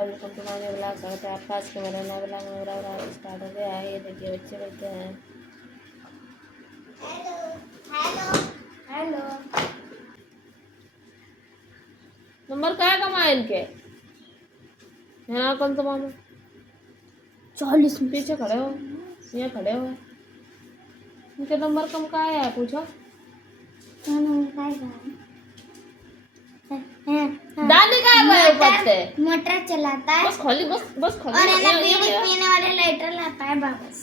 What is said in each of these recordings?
Welcome to my blog. स्वागत है आपका। आज के मेरा नया ब्लॉग मेरा स्टार्ट हो गया है। ये देखिए बच्चे बैठे हैं। Hello hello. नंबर क्या कमाए इनके है ना? कौन सा मामू 40 पीछे खड़े हो, ये खड़े हो। इनके नंबर कम का है पूछो। दादी का है ऊपर से मोटर चलाता है। बस खोली, बस खोली। और है ना बीड़ी पीने वाले लाइटर लाता है वापस।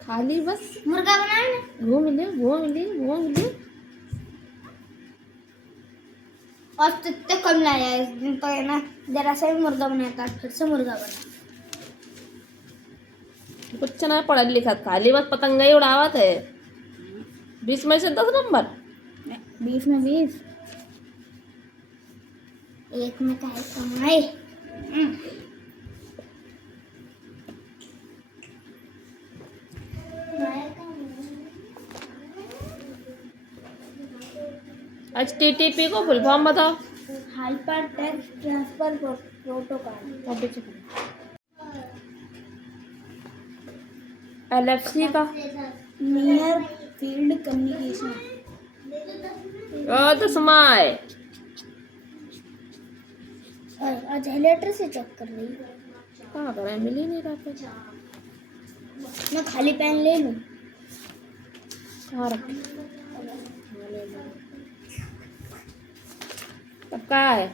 खाली बस मुर्गा बनाए ना। घूम ले। और कितने कम लाया है इस दिन तो है ना। जरा से भी मुर्गा बनाया था, फिर से मुर्गा बना। कुछ ना पढ़ा लिखा, खाली बस पतंगा ही उड़ावत है। 20 में से 10 नंबर। 20 में 20। एक में का है कमाई। HTTP को फुल फॉर्म बताओ। Hyper text transfer protocol. LFC का नियर फील्ड कम्युनिकेशन। तो समाए आज लेटर से चेक कर रही हूँ। कहाँ करें, मिल ही नहीं रहा पे। मैं खाली पेन ले लूँ। कहाँ रखे? तब कहाँ है?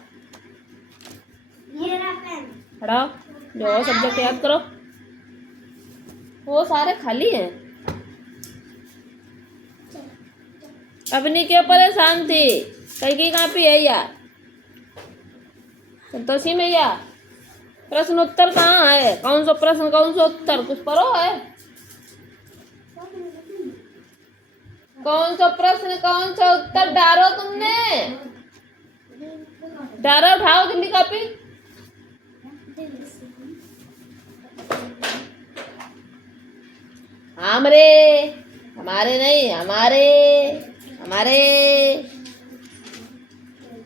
ये रहा पेन। पढ़ाओ, जो सब्जेक्ट याद करो। वो सारे खाली हैं। अपनी क्यों परेशान थी? कहीं की कॉपी है यार? संतोषी में या प्रश्न उत्तर कहाँ है? कौन सा प्रश्न कौन सा उत्तर कुछ पढ़ो है? कौन सा प्रश्न कौन सा उत्तर डालो तुमने? डालो, उठाओ जल्दी कॉपी। हमारे नहीं, हमारे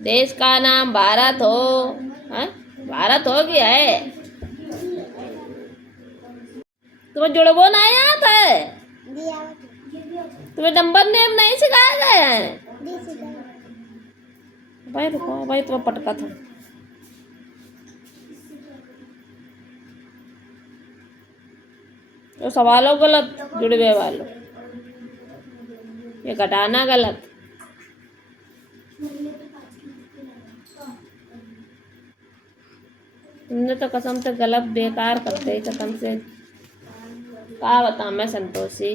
देश का नाम भारत हो। हाँ? भारत हो गया है। तुम्हें जुड़बो नहीं आता है? तुम्हें नंबर नेम नहीं सिखाया गया है? भाई रुको भाई, तुम्हें पटका था। तो सवालों गलत, जुड़वे वालों ये घटाना गलत। तुमने तो कसम से गलत बेकार करते ही कसम से। क्या बता मैं संतोषी।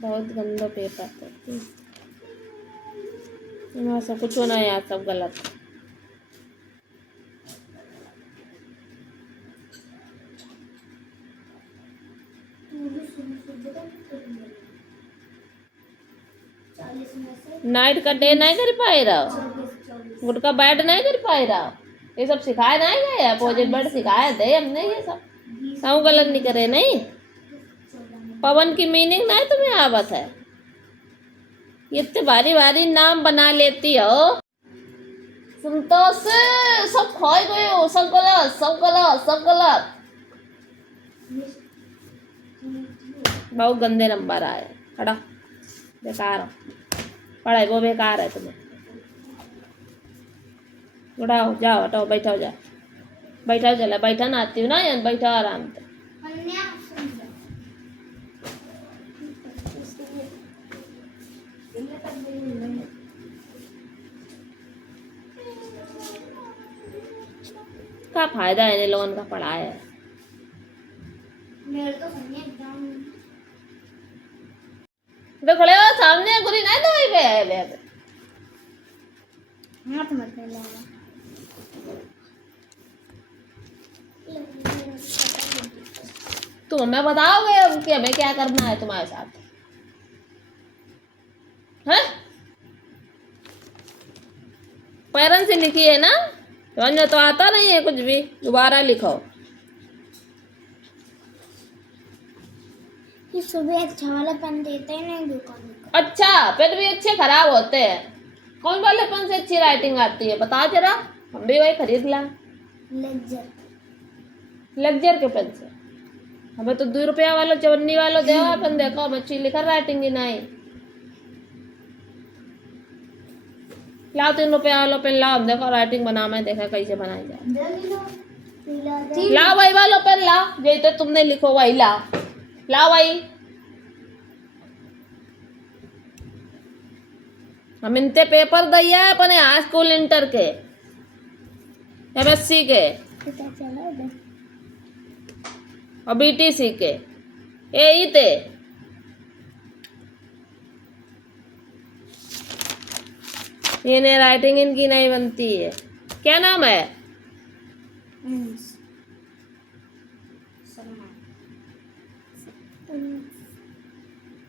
बहुत गंदा पेपर करती है। सब कुछ होना यार, सब गलत। नाइट का डे नहीं कर पाए रहा, गुड का बैड नहीं कर पाए रहा। ये सब सिखाए नहीं गए, अपोजिट वर्ड सिखाए थे हमने। ये सब गलत नहीं करे नहीं। पवन की मीनिंग नहीं तुम्हें आवत है? इतने भारी भारी नाम बना लेती हो। संतोष सब खोए गए हो। सब गलत, सब गलत, सब गलत। बहुत गंदे नंबर आए। खड़ा बेकार हो पढ़ाई, वो बेकार है तुम्हें। उड़ाओ, जाओ हटाओ, बैठाओ, जाओ बैठाओ। चला बैठा ना आती हूँ ना, यहाँ बैठा आराम से। क्या फायदा है इन लोगों का पढ़ाया है? तो खड़े हो सामने, गुरी नहीं तो वहीं पे है। हाथ मत लगाना। तुम हमें बताओगे कि हमें क्या करना है तुम्हारे साथ, है? पैरन से लिखी है ना, समझ तो आता नहीं है कुछ भी, दोबारा लिखो। ये सुबह अच्छा वाला पेन देते हैं नहीं दुकान में। अच्छा, पेन भी अच्छे खराब होते हैं। कौन वाले पेन से अच्छी राइटिंग आती है बताओ जरा, हम भी वही खरीद ला। लेक्चर लेक्चर के पेन से हमें तो 2 रुपया वाला चवन्नी वाला देवा अपन, देखो हम अच्छी लिखा राइटिंग ही नहीं। लाओ 3 रुपया वाला पेन लाओ, हम देखो राइटिंग बना में देखा कैसे बनाई जाए। लाओ वही वाला पेन लाओ, जैसे तुमने लिखो वही लाओ, लाओ वही। हम इनते पेपर दिया है अपने हाई स्कूल इंटर के, MSc के और BTC के, यही थे। ये राइटिंग इनकी नहीं बनती है। क्या नाम है?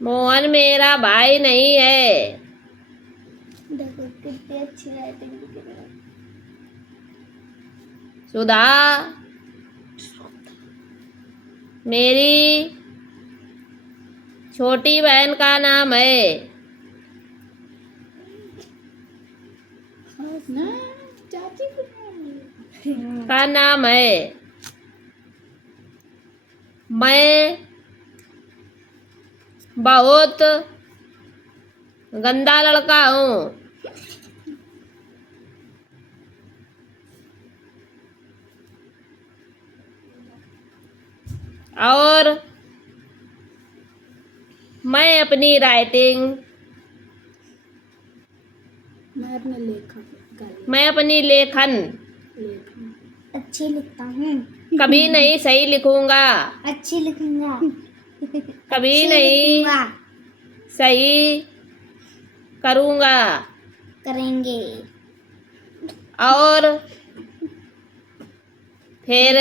मोहन मेरा भाई नहीं है। देखो कितनी अच्छी राइटिंग लिख रही है। सुधा मेरी छोटी बहन का नाम है। चाची का नाम है। मैं बहुत गंदा लड़का हूँ। और मैं अपनी राइटिंग, मैं अपनी लेखन अच्छी लिखता हूँ। कभी नहीं सही लिखूंगा। अच्छी लिखूंगा। कभी अच्छी नहीं लिखूंगा। सही करूंगा। करेंगे। और फिर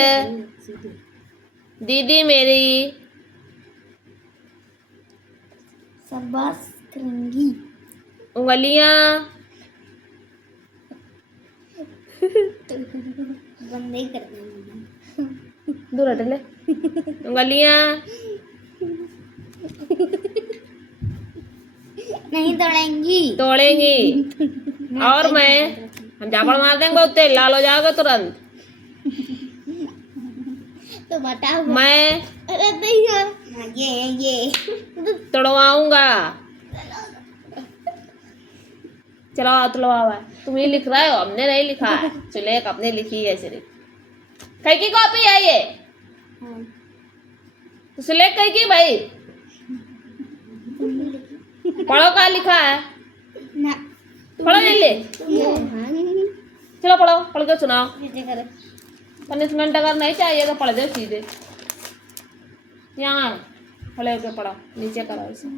दीदी मेरी शाबाश करेंगी। उंगलियां बंद ही कर देंगे। दूर हट ले। उंगलियां नहीं तोड़ेंगी। तोड़ेंगी। और मैं, हम झापड़ मार देंगे बहुत तेज, लाल हो जाओगे तुरंत। तो बताओ। मैं अरे नहीं है। ये तोड़वाऊंगा। चलो तुलवाओ, तुम ही लिख रहे हो, हमने नहीं लिखा है। सुलेख अपने लिखी है सिर्फ। कई की कॉपी है ये? तो सुलेख कई की भाई? पढ़ो क्या लिखा है, ना पढ़ो जल्दी। चलो पढ़ो, पढ़ के सुनाओ। पनिशमेंट अगर नहीं चाहिए तो पढ़ दो सीधे। यहाँ खड़े होके पढ़ो, नीचे करो इसे।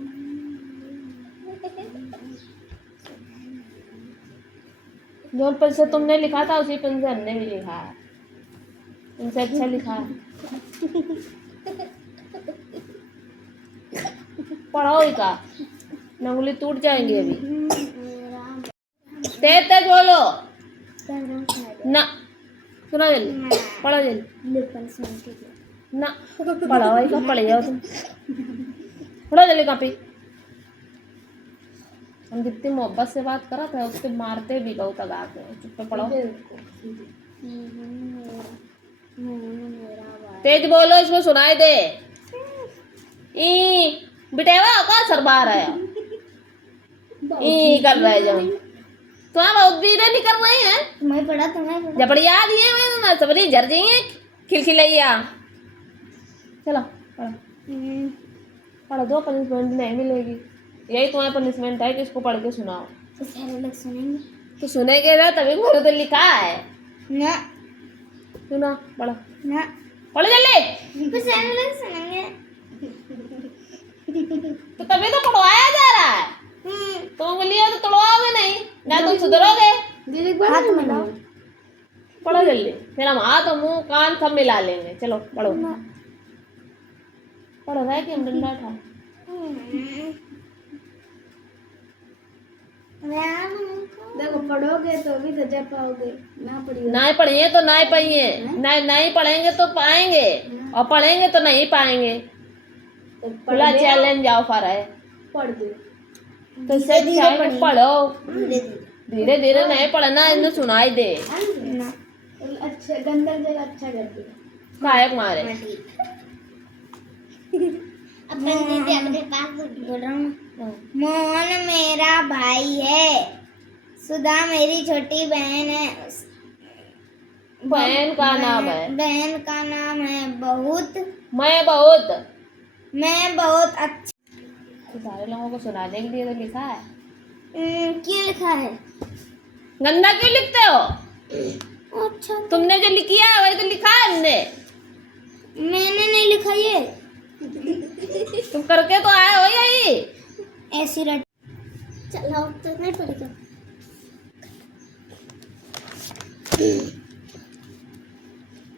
जो पेन से तुमने लिखा था उसी पेन से हमने भी लिखा है, इनसे अच्छा लिखा है। पढ़ो ही का, उंगली टूट जाएंगी अभी। तेज तेज बोलो ना, सुनो जल्दी, पढ़ो जल्दी ना, पढ़ो ही का, पढ़ जाओ तुम, पढ़ो जल्दी कॉपी। हम जितनी मोहब्बत से बात करा था उससे मारते भी बहुत अगा के। चुप पे पढ़ो, तेज बोलो, इसमें सुनाई दे। ई बिटेवा का सरबा रहा है, ई कर रहे जब तुम्हारा बहुत धीरे नहीं कर रहे हैं। तुम्हें पढ़ा, तुम्हें पढ़ा। जबड़ी याद ये मैं सबरी झर जाइए खिलखिलैया। चलो पढ़ो, पढ़ो दो, पनिशमेंट नहीं मिलेगी। यही तुम्हारा पनिशमेंट है कि इसको पढ़ के सुनाओ। तो सारे लोग सुनेंगे। तो सुनेंगे ना तभी मैंने तो लिखा है ना सुना, पढ़ो ना, पढ़ो जल्दी। तो सारे लोग सुनेंगे। तो तभी तो पढ़वाया जा रहा है। तो उंगलियां तो तोड़वाओगे नहीं ना, तुम सुधरोगे। हाथ मिलाओ। पढ़ो जल्दी, फिर हम हाथ और मुंह कान सब मिला लेंगे। चलो पढ़ो। पढ़ रहा है कि हम डंडा उठा। देखो पढ़ोगे तो भी तो जा पाओगे, ना पढ़िए ना पढ़िए तो ना पाइए, नहीं पढ़ेंगे तो पाएंगे, और पढ़ेंगे तो नहीं पाएंगे। तो खुला चैलेंज ऑफर है। पढ़ दो तो इससे अच्छा है कि पढ़ो, धीरे धीरे धीरे नहीं पढ़ना, इन्हें सुनाई दे। ना अच्छा गंदा जगह अच्छा कर दो कायक मारे। अपन दीदी अपने पास बोल रहा हूँ। मोहन मेरा भाई है, सुधा मेरी छोटी बहन है। बहन का नाम है, बहन का नाम है बहुत। मैं बहुत अच्छा। तो सारे लोगों को सुनाने के लिए तो लिखा है। क्या लिखा है? गंदा क्यों लिखते हो? अच्छा तुमने जो लिखा है वही तो लिखा है हमने। मैंने नहीं लिखा ये। तुम करके तो आए हो यही। ऐसी रट चलो तो नहीं पड़ेगा।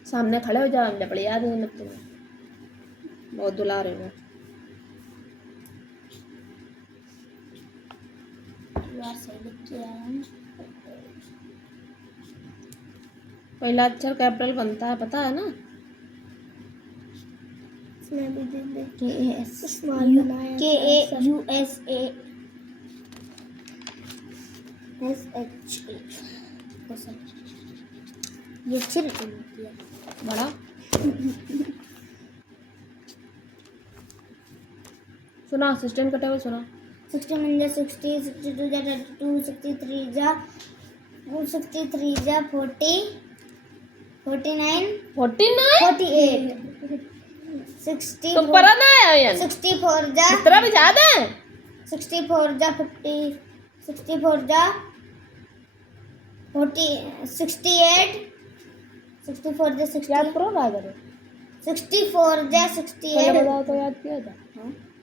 सामने खड़े हो जाओ, हमने बड़ी याद है तुम्हें, बहुत दुला रहे हो। यार सही लिख के आया हूँ। पहला अक्षर कैपिटल बनता है, पता है ना? इसमें भी दे दे KAUSA SHA ये अच्छी रिटर्न होती है बड़ा सुना, असिस्टेंट का टेबल सुना। 60 1 60 62 32 63 63 40 49 48 60 तुम पढ़ा ना है यार, 64 इतना भी ज्यादा है। 64 50 64 40 68 64 60 याद करो ना, अगर 64 पहले 68 बताओ तो याद किया था।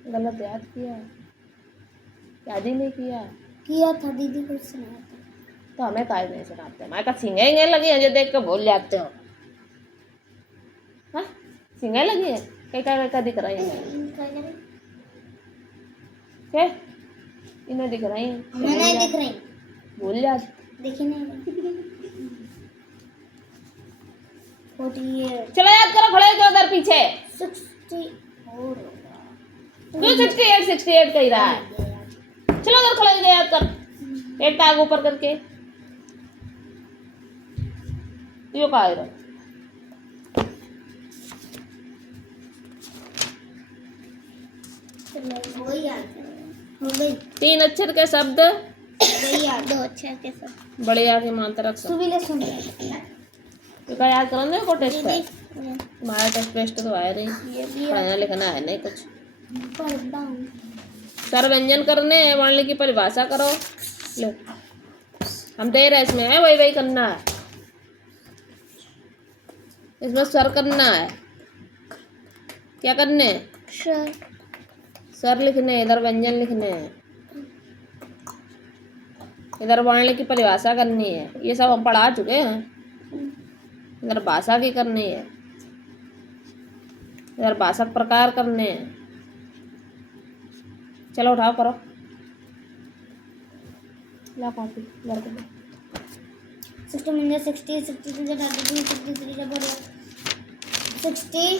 गलत याद किया, याद ही नहीं किया था। दीदी को सुनाया था तो हमें काहे नहीं सुनाते? हमारे का सिंगे लगी है जो देख के भूल जाते हो। हाँ, सिंगे लगी है, कई का दिख रही है क्या? इन्हें दिख रही है, हमें नहीं दिख रही, भूल जाते। देखी नहीं 48 चलो याद करो, खड़े हो जाओ उधर पीछे। 64 क्यों 68 कह रहा है? चलो उधर खड़े हो जाओ, याद कर। एक टांग ऊपर करके यो का रहा। हो गई 3 अक्षर के शब्द, 2 अक्षर के सब बड़े आगे मात्रक शब्द। सुबह सुन तो क्या याद करो ना, को टेस्ट है तुम्हारा। टेस्ट तो आया नहीं, पढ़ना लिखना है नहीं कुछ। सर व्यंजन करने हैं, वर्ण की परिभाषा करो। लो हम दे रहे इसमें है, वही करना है। इसमें स्वर करना है। क्या करने? स्वर लिखने, इधर व्यंजन लिखने हैं, इधर वर्ण की परिभाषा करनी है। ये सब हम पढ़ा चुके हैं। इधर भाषा की करनी है, इधर भाषक प्रकार करने हैं। चलो उठाओ करो, ला कॉपी इधर कर दो। 60 60 62 32 63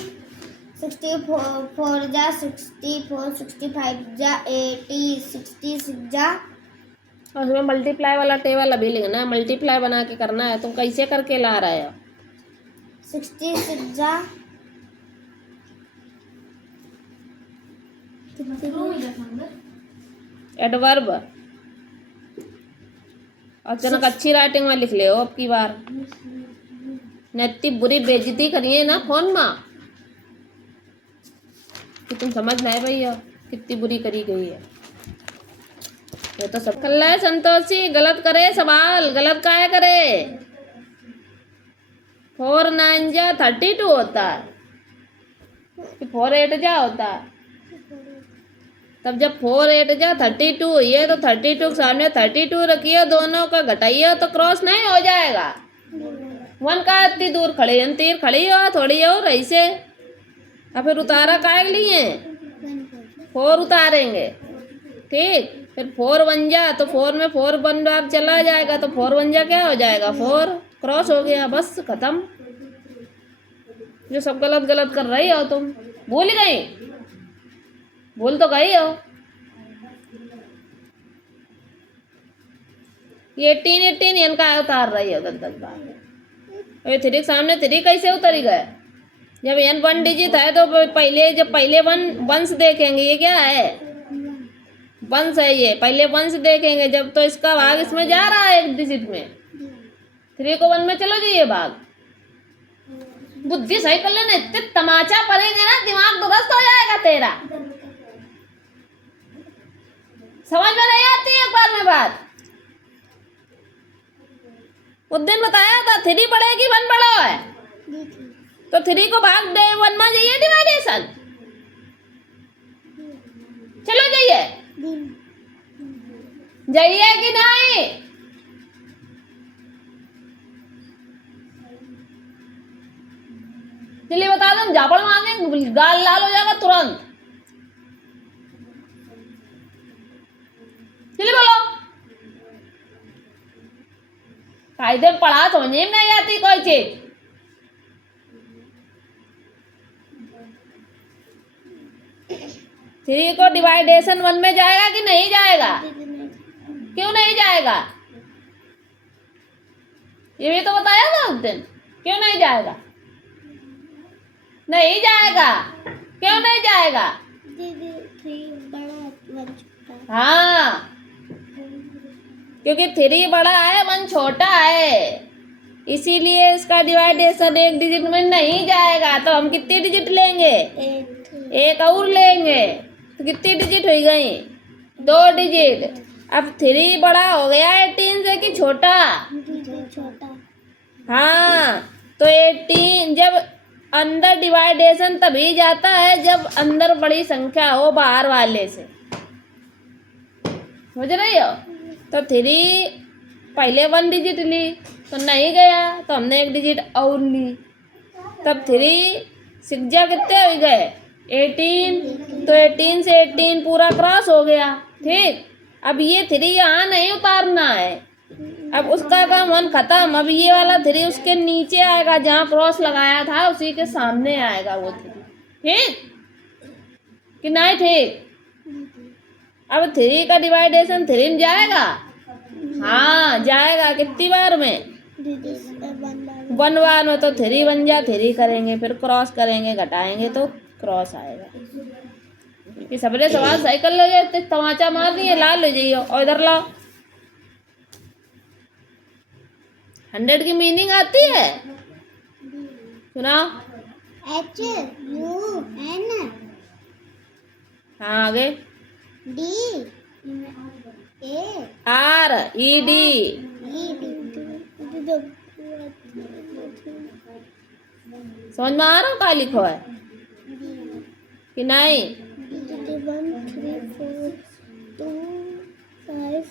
64 64 65 80 66 और उसमें मल्टीप्लाई वाला टेबल अभी लिखना है, मल्टीप्लाई बना के करना है। तुम कैसे करके ला रहे हो? 66 एडवर्ब अचानक अच्छी राइटिंग में लिख ले हो अब की बार। इतनी बुरी बेइज्जती करिए ना फोन में कि तुम समझ नहीं पाई हो कितनी बुरी करी गई है। ये तो सब कल है संतोषी, गलत करे सवाल, गलत काहे करे? 4 9 जा 32 होता है, 4 8 जा होता है। तब जब 4 8 जा 32 हुई है तो 32 के सामने 32 रखिए, दोनों का घटाइए तो क्रॉस नहीं हो जाएगा। 1 का इतनी दूर खड़ी, तीर खड़ी हो थोड़ी और ऐसे और फिर उतारा काय के लिए? 4 उतारेंगे, ठीक। फिर 4 बन जा तो 4 में 4 बन बार चला जाएगा तो 4 बन जा क्या हो जाएगा? 4 क्रॉस हो गया, बस खत्म। जो सब गलत गलत कर रही हो तुम, भूल गई? भूल तो गई हो। ये 18 इनका उतार रही हो 10 बार। ये 3 के सामने 3 कैसे उतरी गए? जब n 1 डिजिट है तो पहले वंश देखेंगे। ये क्या है? वंश है। ये पहले वंश देखेंगे जब तो इसका भाग इसमें जा रहा है 1 डिजिट में। 3 को 1 में चलो जाइए भाग। बुद्धि सही कर लेना, इतने तमाचा पड़ेंगे ना दिमाग दुरुस्त हो जाएगा तेरा। समझ में नहीं आती है एक बार में बात। उस दिन बताया था 3 पढ़ेगी 1 बड़ा है तो 3 को भाग दे 1 में जाइए डिवाइडेशन। चलो जाइए, जाइए कि नहीं? चलिए बता दो, झापड़ मारेंगे गाल लाल हो जाएगा तुरंत। चलिए बोलो। कायदे पढ़ा समझने में नहीं आती कोई चीज। थ्री को डिवाइडेशन 1 में जाएगा कि नहीं जाएगा? क्यों नहीं जाएगा? ये भी तो बताया था उस दिन। क्यों नहीं जाएगा? नहीं जाएगा। क्यों नहीं जाएगा? हाँ, क्योंकि 3 बड़ा है 1 छोटा है, इसीलिए इसका डिवाइडेशन 1 डिजिट में नहीं जाएगा। तो हम कितनी डिजिट लेंगे? 1 और लेंगे तो कितनी डिजिट हो गई? 2 डिजिट। अब 3 बड़ा हो गया 18 से कि छोटा? हाँ, तो 18 जब अंदर डिवाइडेशन तभी जाता है जब अंदर बड़ी संख्या हो बाहर वाले से। समझ रही हो? तो 3 पहले 1 डिजिट ली तो नहीं गया तो हमने 1 डिजिट और ली, तब 3 सिक्जा कितने हो गए? 18। तो 18 से 18 पूरा क्रॉस हो गया, ठीक। अब ये 3 यहाँ नहीं उतारना है, अब उसका काम 1 खत्म। अब ये वाला 3 उसके नीचे आएगा, जहाँ क्रॉस लगाया था उसी के सामने आएगा वो 3, ठीक कि नहीं? ठीक। अब 3 का डिवाइडेशन 3 में जाएगा? हाँ जाएगा। कितनी बार में? 1 बार में। तो 3 बन जा, 3 करेंगे, फिर क्रॉस करेंगे, घटाएंगे तो क्रॉस आएगा। कि सबने सवाल सही कर लो, ये तमाचा मार दिए, लाल हो जाइए। और इधर लाओ। 100 की मीनिंग आती है? सुनाओ। HUN। हाँ आगे। RED। समझ में आ रहा हूँ? क्या लिखो है कि नहीं? 1 3 4 2 5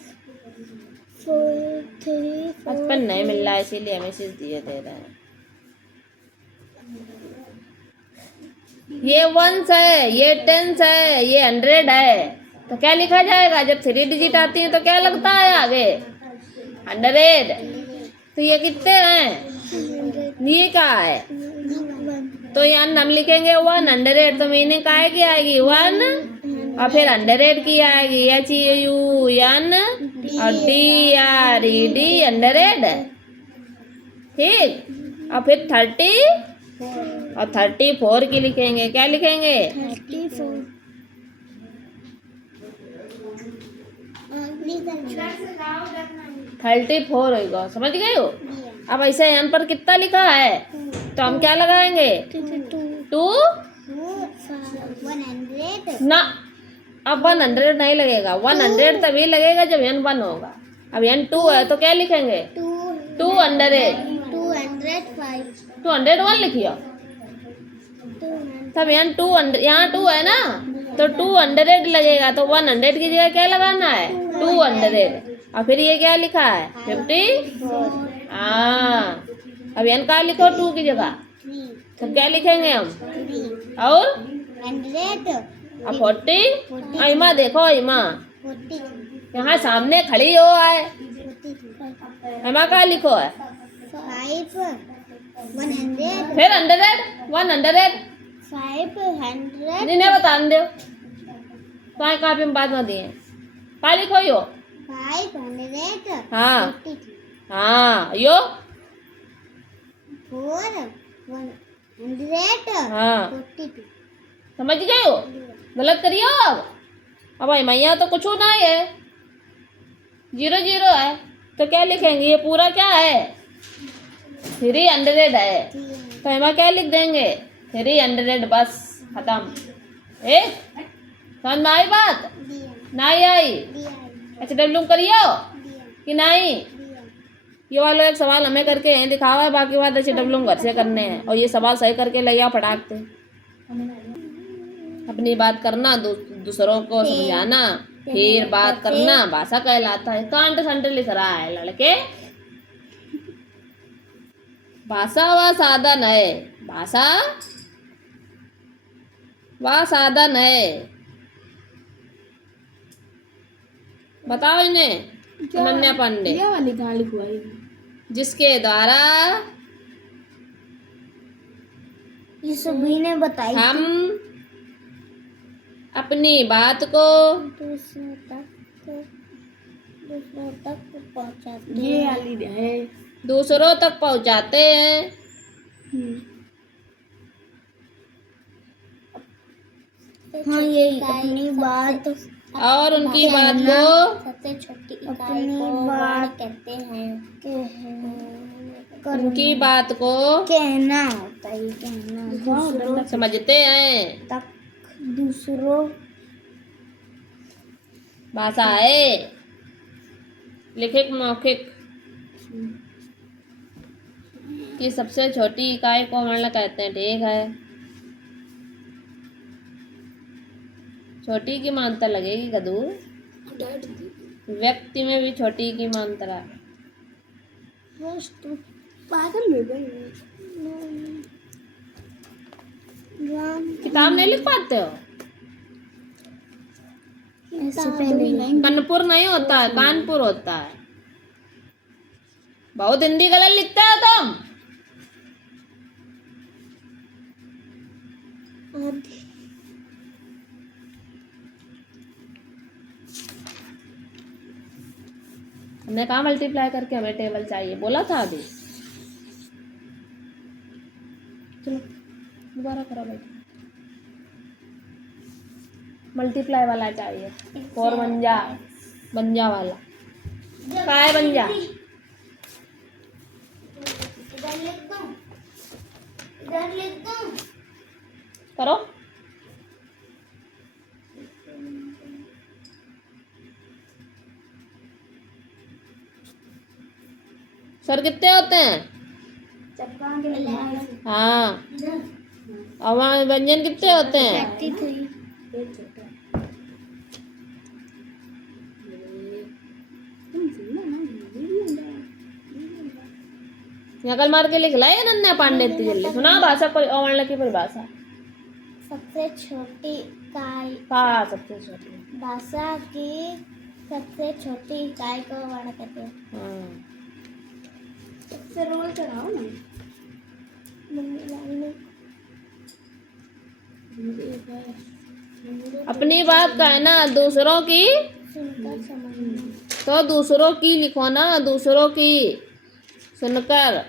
4 3 55 नहीं मिल रहा है, इसीलिए मैसेज दिए दे रहे हैं। ये 1 है, ये 10 है, ये 100 है, तो क्या लिखा जाएगा? जब 3 डिजिट आती है तो क्या लगता है आगे? 100। तो ये कितने हैं? ये क्या है? तो यहाँ हम लिखेंगे 100। तो मीनिंग काय की आएगी? 1 और फिर 100 की आएगी, HUN और DRED 100, ठीक। और फिर 30 और 34 की लिखेंगे। क्या लिखेंगे? 34 होगा। समझ गए हो? अब ऐसे यहाँ पर कितना लिखा है तो हम क्या लगाएंगे? 2 ना, अब 100 नहीं लगेगा। 100 तभी लगेगा जब n 1 होगा। अब n 2 है तो क्या लिखेंगे? 200। 201 लिखियो। तब n 200, यहाँ 2 है ना तो 200 लगेगा। तो 100 की जगह क्या लगाना है? 200। और फिर ये क्या लिखा है? 50। हाँ, अब n का लिखो 2 की जगह। 3 तो क्या लिखेंगे हम? 3 और 100 अब 40। इमा देखो, इमा 40 यहाँ सामने खड़ी हो है। 42 इमा क्या लिखो है? 5 100 फिर 100 100 500 जिन्हें बता दो तो काफी में बात में दिए का लिखो यो? 500 हाँ 43 हाँ यो 4 100 हाँ 42 समझ गए हो? गलत करियो अब भाई मैया तो कुछ ना है, 0 है तो क्या लिखेंगे? ये पूरा क्या है? 300 है तो हम क्या लिख देंगे? 300 बस खत्म। ए समझ में आई बात? नहीं आई? अच्छा डब्लू करियो कि नहीं? ये वाला एक सवाल हमें करके हैं दिखावा है, बाकी बात अच्छे डब्लू घर से करने हैं और ये सवाल सही करके ले आओ फटाकते। अपनी बात करना, दूसरों को समझाना, फिर बात करना भाषा कहलाता है। कांट संट लिख रहा है लड़के। भाषा वह साधन है, भाषा वह साधन है। बताओ इन्हें अनन्या पांडे। ये वाली कहाँ लिखवाई? जिसके द्वारा ये सभी ने बताई हम अपनी बात को दूसरों तक पहुंचाते ये वाली है। दूसरों तक पहुंचाते हैं। हाँ ये अपनी बात और उनकी बात को सबसे छोटी इकाई को बात कहते हैं। उनकी बात को कहना होता है, कहना दूसरों समझते हैं। तक दूसरों भाषा है लिखित मौखिक की सबसे छोटी इकाई को वर्ण कहते हैं। ठीक है, छोटी की मात्रा लगेगी कदू। व्यक्ति में भी छोटी की मात्रा। पागल हो गई। किताब नहीं लिख पाते हो? इससे पहले कानपुर नहीं होता है, कानपुर होता है। बहुत हिंदी गलत लिखते हो तुम। हमने कहा मल्टीप्लाई करके हमें टेबल चाहिए, बोला था अभी। चलो दोबारा करो भाई। मल्टीप्लाई वाला चाहिए, 4 बंजा वाला। काय बंजा? इधर लिख दूं, इधर लिख दूं। करो। सर कितने होते हैं? हाँ, और वहाँ व्यंजन कितने होते हैं? 33 नकल मार के लिख लाए अनन्या पांडे जल्दी सुना भाषा पर अवर्ण की परिभाषा। सबसे छोटी इकाई का सबसे छोटी भाषा की सबसे छोटी इकाई को वर्ण कहते हैं। हाँ। सबसे रोल चढ़ाओ ना। अपनी बात कहना, दूसरों की सुनकर समझना, तो दूसरों की लिखो ना, दूसरों की सुनकर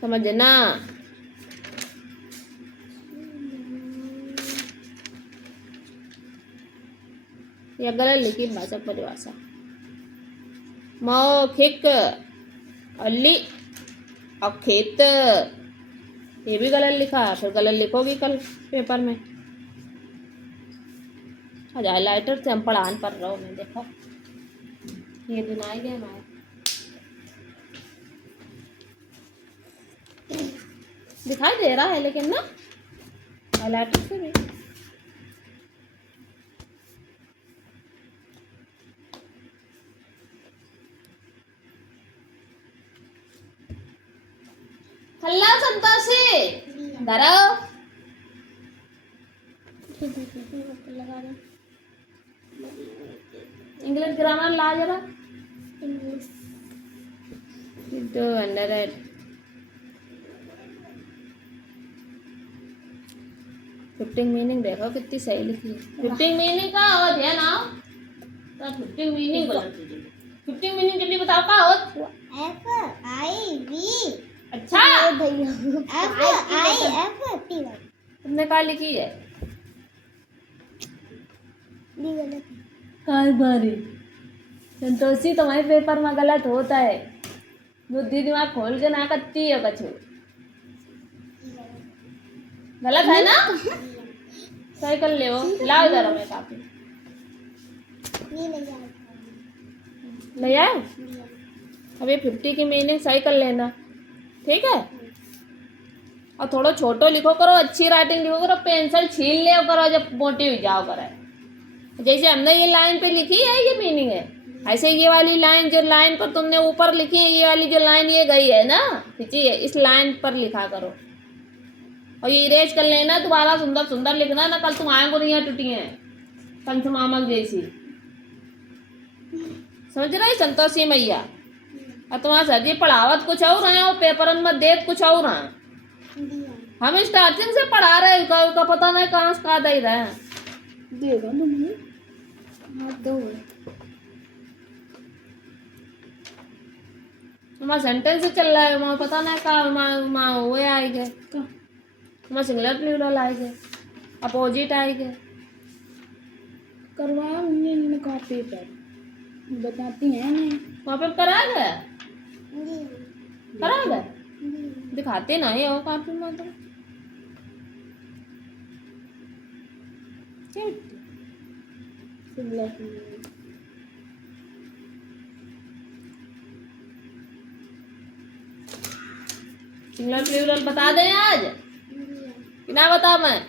समझना। यह गलत लिखी भाषा परिभाषा। मौखिक अली और खेत, ये भी गलत लिखा है, फिर गलत लिखोगी कल पेपर में। आज हाईलाइटर से हम पढ़ान पढ़ रहा हूँ मैं। देखो ये दिन आए गए हमारे। दिखाई दे रहा है लेकिन ना हाईलाइटर से भी। हेलो संतोषी, धरो। लगा दो। इंग्लिश ग्रामर ला जरा। इंग्लिश 200। फिफ्टिंग मीनिंग देखो कितनी सही लिखी है। फिफ्टिंग मीनिंग का हो ध्यान आओ। तो फिफ्टिंग मीनिंग बोला। फिफ्टिंग मीनिंग जल्दी बताओ का हो। FIV अच्छा FIFTY तुमने क्या लिखी है? गलत काय बारी संतोषी, तुम्हारे पेपर में गलत होता है। बुद्धि दिमाग खोल के ना करती है कछु। गलत है ना? सही कर ले वो। लाओ जरा मैं कापी नहीं लगा ले आए। अब ये 50 की मीनिंग सही कर लेना, ठीक है? और थोड़ा छोटो लिखो करो, अच्छी राइटिंग लिखो करो, पेंसिल छीन ले करो जब मोटी हो जाओ करे। जैसे हमने ये लाइन पे लिखी है ये मीनिंग है, ऐसे ये वाली लाइन जो लाइन पर तुमने ऊपर लिखी है, ये वाली जो लाइन ये गई है ना खींची है, इस लाइन पर लिखा करो। और ये इरेज कर लेना, दोबारा सुंदर सुंदर लिखना ना, कल तुम्हारे गोलियां टूटी हैं पंच मामक जैसी। समझ रहे संतोषी मैया? और तुम्हारा सर जी पढ़ावत कुछ और है और पेपर में देत कुछ और है। हम स्टार्टिंग से पढ़ा रहे हैं, का पता नहीं कहाँ से कहाँ दे रहे हैं। देगा तुमने। हाँ दो। हमारा सेंटेंस चल रहा है, वहाँ पता नहीं कहाँ वहाँ वो आएंगे, वहाँ सिंगलर प्लूरल आएंगे, अपोजिट आएंगे। करवाया हमने कॉपी पर बताती हैं नहीं। वहाँ पे करा गया, करा गया दिखाते नहीं हो कॉपी में तो। सिंगलर प्लूरल बता दें आज कि ना बता मैं?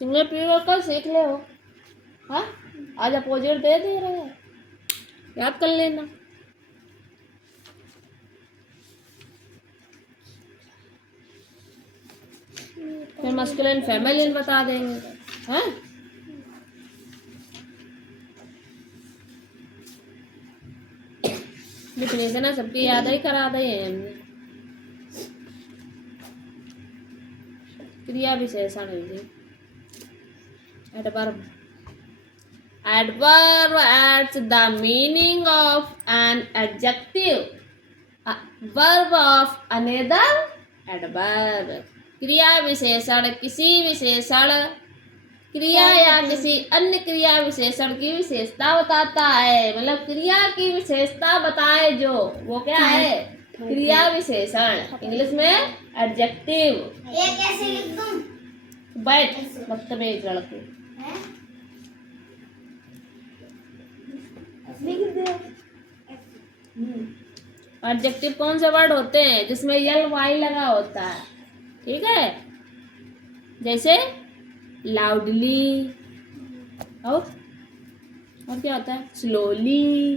सिंगलर प्लूरल कल सीख ले हो। हाँ आज अपोजिट दे रहे हैं, याद कर लेना। फिर मस्कुलिन फेमिनिन बता देंगे। हाँ डिफिनेशन है सबकी याद ही करा दे हमने। क्रिया विशेषण है adverb. Adverb adds the meaning of an adjective, a verb of another adverb. क्रिया विशेषण किसी विशेषण क्रिया या किसी अन्य क्रिया विशेषण की विशेषता बताता है। मतलब क्रिया की विशेषता बताए जो, वो क्या है? क्रिया विशेषण। इंग्लिश में एडजेक्टिव। ये कैसे लिख दूं? बैठ बदतमीज लड़के। एडजेक्टिव कौन से वर्ड होते हैं जिसमें यल वाई लगा होता है, ठीक है? जैसे लाउडली, और क्या होता है? स्लोली,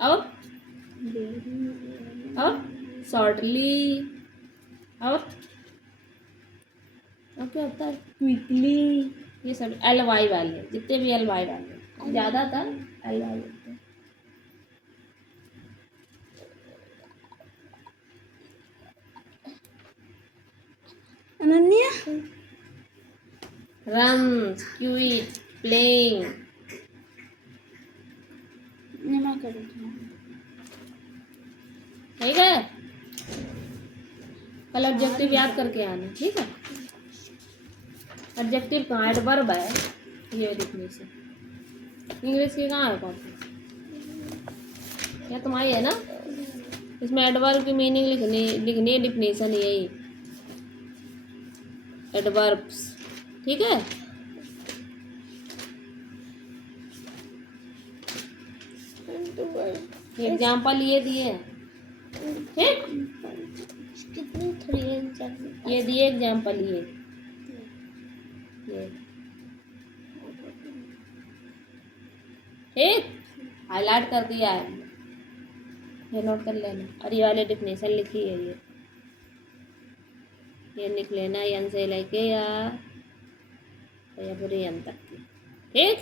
और शॉर्टली, और क्या होता है? क्विकली। ये सब एल वाई वाले, जितने भी एल वाई वाले, ज़्यादातर एल वाई होते हैं। Ananya runs, quit, playing। Nima करो। ठीक है, कल एडजेक्टिव याद करके आना, ठीक है? एडजेक्टिव कहाँ? एडवर्ब है ये डिफिनेशन। इंग्लिश की कहाँ है कॉपी? या तुम्हारी है ना? इसमें एडवर्ब की मीनिंग लिखनी डिफिनेशन यही एडवर्ब्स, ठीक है? एग्जाम्पल ये दिए हैं, ठीक? कितनी थोड़ी एग्जाम्पल ये दिए एग्जाम्पल, ये ठीक हाईलाइट कर दिया है। ये नोट कर लेना। और ये वाले डिफिनेशन लिखी है ये लिख लेना, एन से लेके या पूरी एन तक की। ठीक,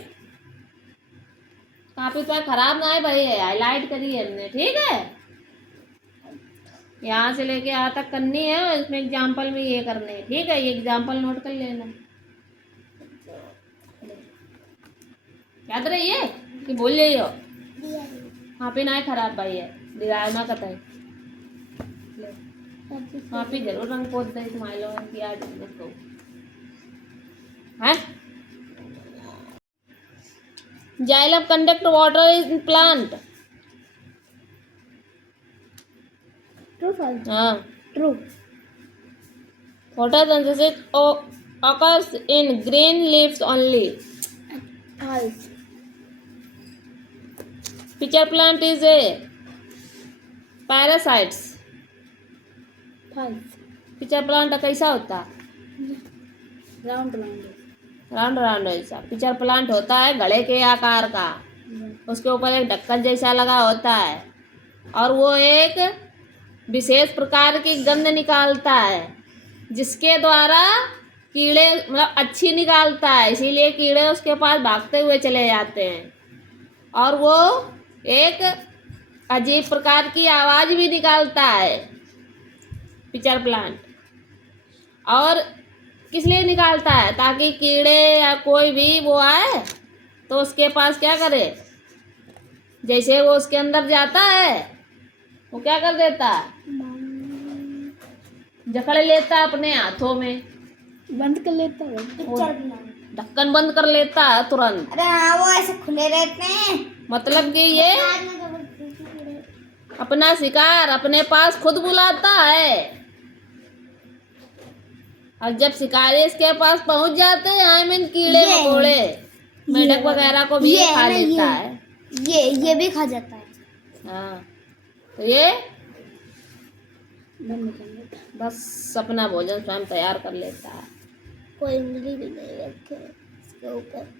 काफी तो खराब ना है भाई, हाईलाइट करी है हमने। ठीक है, यहाँ से लेके यहाँ तक करनी है और इसमें एग्जाम्पल में ये करने हैं। ठीक है, ये एग्जाम्पल नोट कर लेना। याद रही है कि बोल रही हो? हाँ पे ना है खराब भाई है, दिराय ना कता है। हाँ पे जरूर रंग पोत दे तुम्हारे लोगों की आज को है। Xylem conduct water in plant. True false? हाँ, true. photosynthesis occurs in green leaves only. False. Pitcher plant is a parasites. False. Pitcher plant कैसा होता? Round round. राउंड राउंड ऐसा पिचर प्लांट होता है, घड़े के आकार का। उसके ऊपर एक ढक्कन जैसा लगा होता है और वो एक विशेष प्रकार की गंध निकालता है, जिसके द्वारा कीड़े मतलब अच्छी निकालता है, इसीलिए कीड़े उसके पास भागते हुए चले जाते हैं। और वो एक अजीब प्रकार की आवाज़ भी निकालता है पिचर प्लांट। और किस लिए निकालता है? ताकि कीड़े या कोई भी वो आए तो उसके पास क्या करे, जैसे वो उसके अंदर जाता है वो क्या कर देता है, जकड़ लेता है अपने हाथों में, बंद कर लेता है। ढक्कन बंद कर लेता है तुरंत। अरे हाँ, वो ऐसे खुले रहते हैं। मतलब कि ये अपना शिकार अपने पास खुद बुलाता है, और जब शिकारी इसके पास पहुंच जाते हैं, आई मीन कीड़े मकोड़े मेढक वगैरह को भी ये खा लेता है। ये भी खा जाता है। हाँ, तो ये बंद कर लेता है। बस अपना भोजन स्वयं तैयार कर लेता है। कोई उंगली भी नहीं रखे इसके ऊपर।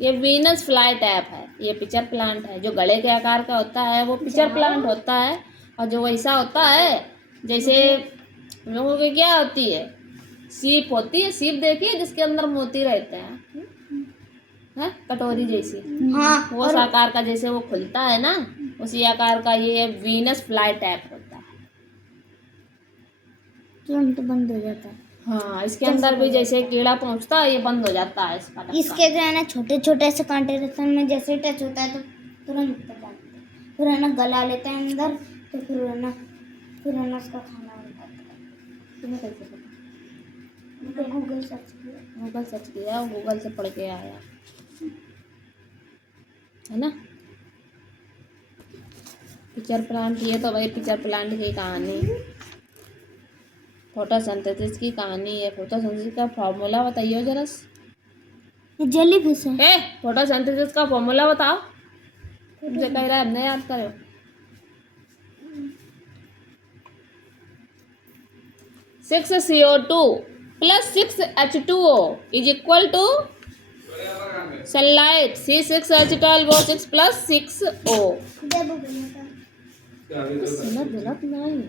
ये वीनस फ्लाई टैप है, ये पिचर प्लांट है। जो गले के आकार का होता है वो पिचर प्लांट होता है, और जो वैसा होता है जैसे हम लोगों की क्या होती है, सीप होती है। सीप देखिए जिसके अंदर मोती रहते हैं, है कटोरी जैसी। हाँ, वो उस आकार का, जैसे वो खुलता है ना उसी आकार का ये वीनस फ्लाई टैप होता है। तुरंत बंद हो जाता है। हाँ, इसके अंदर भी जैसे कीड़ा पहुंचता है ये बंद हो जाता है इसका ढक्कन। इसके जो है ना छोटे छोटे से कांटे रहते हैं, उनमें जैसे टच होता है तो तुरंत पता लगता है। फिर है ना गला लेता है अंदर, तो फिर है ना उसका खाना बनता है। तुम्हें कैसे पता? तो गूगल सर्च किया। गूगल सर्च किया, गूगल से पढ़ के आया है ना। पिचर प्लांट, ये तो भाई पिचर प्लांट की कहानी, फोटोसिंथेसिस की कहानी है। फोटोसिंथेसिस का फॉर्मूला बताइए जरा। ये जेलीफिश है। फोटोसिंथेसिस का फॉर्मूला बताओ। मुझे कह रहा है हमने याद करो। 6CO2 plus 6H2O is equal to sunlight C6H12O6 plus 6O। गलत नहीं।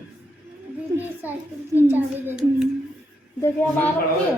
दीदी साइकिल की चाबी दे दो। देखिए अब आ रखी है।